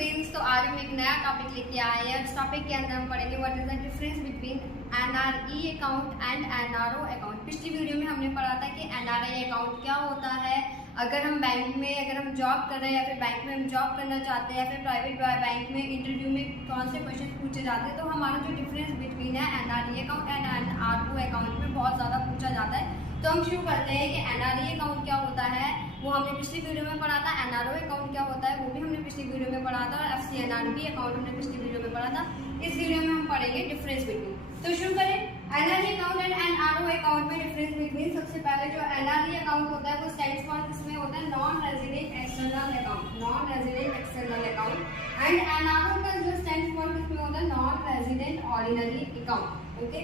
Students, तो आज हम एक नया टॉपिक लेके आए हैं। इस टॉपिक के अंदर हम पढ़ेंगे what is the difference between NRE account and NRO account. पिछली वीडियो में हमने पढ़ा था कि एनआरई अकाउंट क्या होता है। अगर हम बैंक में हम जॉब कर रहे हैं या फिर बैंक में हम जॉब करना चाहते हैं या फिर प्राइवेट बैंक में इंटरव्यू में कौन से क्वेश्चन पूछे जाते हैं, तो हमारा जो डिफरेंस बिटवीन है NRE account and NRO account में बहुत ज़्यादा पूछा जाता है। तो हम शुरू करते हैं कि एनआरई अकाउंट क्या होता है, वो हमने पिछली वीडियो में पढ़ा था। एनआरओ अकाउंट क्या होता है, वो भी हमने पिछली वीडियो में पढ़ा था। और एफसीएनआरबी अकाउंट हमने पिछली वीडियो में पढ़ा था। इस वीडियो में हम पढ़ेंगे डिफरेंस बिटवीन। तो शुरू करें। NRE account and NRO account में डिफरेंस बिटवीन, सबसे पहले जो एनआरई अकाउंट होता है वो स्टैंड्स फॉर किसमें होता है, non resident external account, non resident external account. And NRO का जो स्टैंड्स फॉर किसमें होता है, non resident ordinary account. Okay,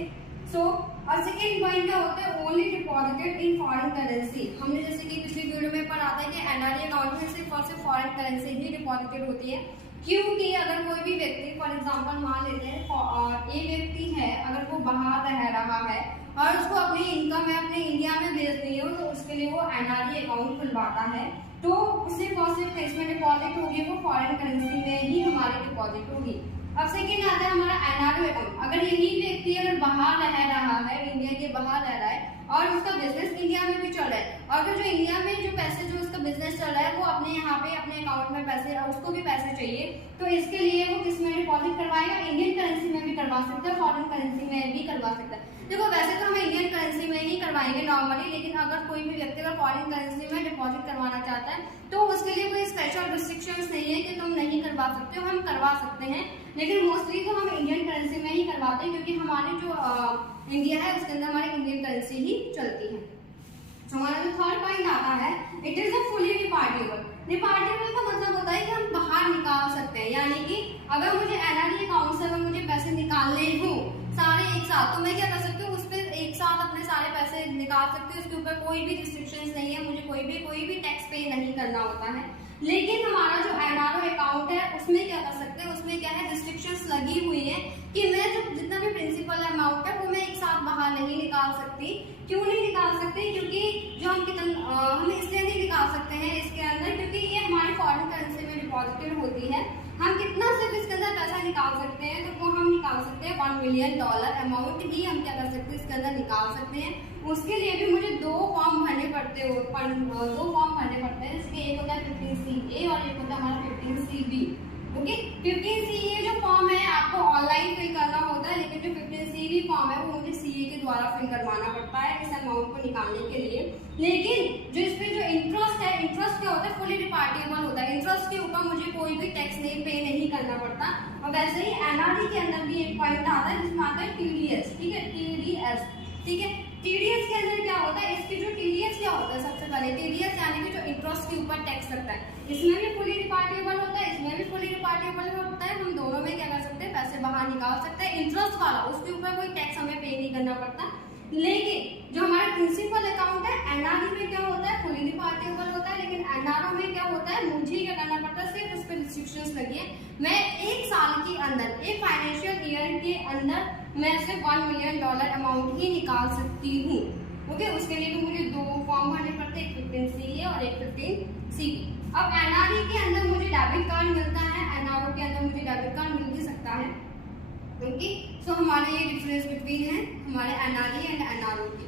so और सेकेंड पॉइंट क्या होता है, only deposited in foreign currency. हमने जैसे कि पिछली वीडियो में पढ़ा था कि एनआरई अकाउंट में सिर्फ और सिर्फ फॉरेन करेंसी ही डिपॉजिटेड होती है। क्योंकि अगर कोई भी व्यक्ति, फॉर एग्जांपल मान लेते हैं एक व्यक्ति है, अगर वो बाहर रह रहा है और उसको अपनी इनकम है अपने इंडिया में भेजनी है, तो उसके लिए वो एनआरई अकाउंट खुलवाता है। तो सिर्फ और सिर्फ इसमें डिपॉजिट होगी वो फॉरेन करेंसी में ही हमारी डिपॉजिट होगी। अब सेकेंड आता है हमारा एनआरओ अकाउंट। अगर यही व्यक्ति अगर बाहर रह रहा है, इंडिया के बाहर रह रहा है और उसका बिजनेस इंडिया में भी चल रहा है, और अगर जो इंडिया में जो पैसे जो उसका बिजनेस चल रहा है वो अपने यहाँ पे अपने अकाउंट में पैसे, उसको भी पैसे चाहिए, तो इसके लिए वो किस में डिपॉजिट करवाएगा, इंडियन करेंसी में भी करवा सकता है, फॉरेन करेंसी में भी करवा सकता है। देखो वैसे तो हम इंडियन करेंसी में ही करवाएंगे नॉर्मली, लेकिन अगर कोई भी व्यक्ति अगर फॉरेन करेंसी में डिपॉजिट करवाना चाहता है तो उसके लिए कोई स्पेशल रिस्ट्रिक्शंस नहीं है कि तुम नहीं करवा सकते हो, हम करवा सकते हैं। लेकिन मोस्टली तो हम इंडियन करेंसी में ही करवाते हैं, क्योंकि हमारे जो इंडिया है उसके अंदर हमारी इंडियन करेंसी ही चलती है। तो हमारा जो थर्ड पॉइंट आता है, इट इज अ फुली रिपार्टेबल। रिपार्टेबल का मतलब होता है कि हम बाहर निकाल सकते हैं, यानी कि अगर मुझे एनआरई अकाउंट से अगर मुझे पैसे निकालने हो सारे एक साथ, तो मैं क्या कर सकती हूँ, उस पर एक साथ अपने सारे पैसे निकाल सकती हूँ। उसके ऊपर कोई भी रिस्ट्रिक्शंस नहीं है, मुझे कोई भी टैक्स पे नहीं करना होता है। लेकिन हमारा जो एनआरओ अकाउंट है उसमें क्या कर सकते हैं, उसमें क्या है, रिस्ट्रिक्शंस लगी हुई है कि मैं जो जितना भी प्रिंसिपल अमाउंट है वो मैं एक साथ बाहर नहीं निकाल सकती। क्यों नहीं निकाल सकती, क्योंकि जो हम इसलिए नहीं निकाल सकते हैं इसके अंदर, क्योंकि ये हमारे फॉरेन करेंसी में डिपॉजिटेड होती है। हम कितना सिर्फ इसके अंदर पैसा निकाल सकते हैं, तो वो हम निकाल सकते हैं $1 मिलियन अमाउंट ही हम क्या कर सकते हैं इसके अंदर निकाल सकते हैं। उसके लिए भी मुझे दो फॉर्म भरने पड़ते हैं, जैसे एक होता है 15CA और एक होता है हमारा 15CB। ओके, 15CA जो फॉर्म है आपको ऑनलाइन फिल करना होता है, लेकिन जो 15CB फॉर्म है वो मुझे CA के द्वारा फिल करवाना पड़ता है इस अमाउंट को निकालने के लिए। लेकिन जो इसमें जो इंटरेस्ट है, इंटरेस्ट क्या होता है, फुली रिपार्टेबल होता है। इंटरेस्ट के ऊपर मुझे कोई भी टैक्स नहीं पे नहीं करना पड़ता। और वैसे ही एनआरई के अंदर भी एक पॉइंट आता है जिसमें आता है TDS। ठीक है, TDS, ठीक है। TDS के अंदर क्या होता है, इसकी जो TDS क्या होता है, सबसे पहले TDS यानी कि जो इंटरेस्ट के ऊपर टैक्स लगता है, इसमें भी फुली रिपार्टेबल होता है, इसमें भी फुली रिपार्टेबल होता है। हम दोनों में क्या कर सकते हैं, पैसे बाहर निकाल सकते हैं। इंटरेस्ट वाला उसके ऊपर कोई टैक्स हमें पे नहीं करना पड़ता। लेकिन जो हमारा प्रिंसिपल अकाउंट है एनआरई में क्या होता है, फुली रिपार्टेबल होता है, लेकिन एनआरओ में क्या होता है, मुझे क्या करना पड़ता है, सिर्फ उस पर रिस्ट्रिक्शंस लगी है। मैं एक साल के अंदर, एक फाइनेंशियल ईयर के अंदर मैं सिर्फ $1 मिलियन अमाउंट ही निकाल सकती हूँ। ओके, उसके लिए भी मुझे दो फॉर्म भरने पड़ते हैं, एक 15CA और एक 15CB। अब एनआरई के अंदर मुझे डेबिट कार्ड मिलता है, एनआरओ के अंदर मुझे डेबिट कार्ड मिल भी सकता है। ओके, सो हमारे ये डिफरेंस बिटवीन है हमारे एनआरई एंड एनआरओ की।